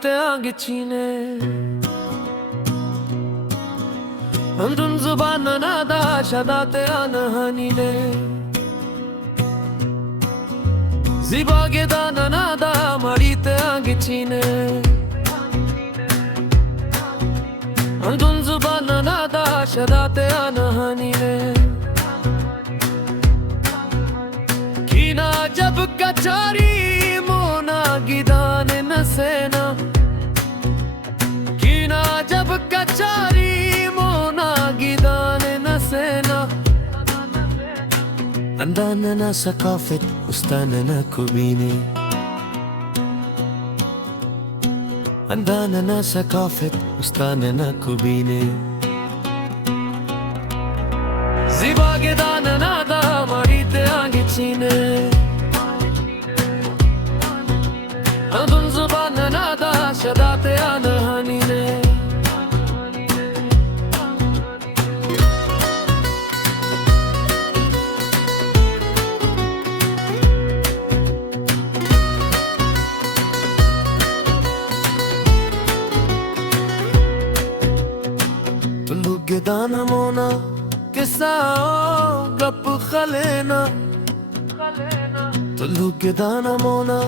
te angecine Andun zubana nada şadate anahanile Zibage dana nada marite angecine Andun zubana nada şadate anahanile Kina jab kachari mona gidane nasena Kina jab kachari mona gidane nasena Andanana sakafet ustanana kubine Andanana sakafet ustanana kubine Zibage danana da marite angecine Andun zubanana da şadate anahanine Dana mona kisao gap khalena Tullu ke dana mona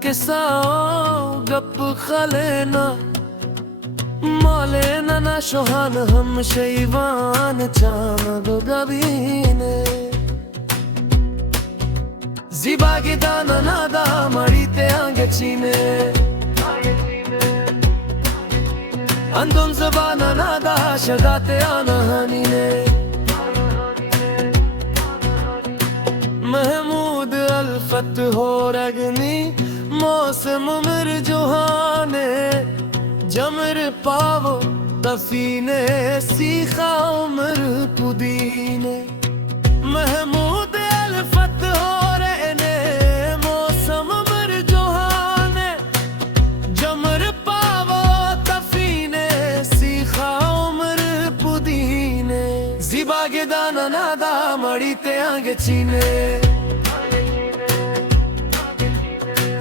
kisao gap khalena Maulena na shohan hum shayvan chamad gabine Zibage dana nada marite angecine Andun zubana nada şadate anahanine Mahmud alfat ho ragni Mosam mir johane Jamr pavo dafine Sikha umr pudine Mahmud alfat ho ragni Mosam mir johane Jamr pavo Zibage dana nada marite angecine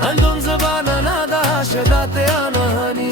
Andun zubana nada şadate anahanine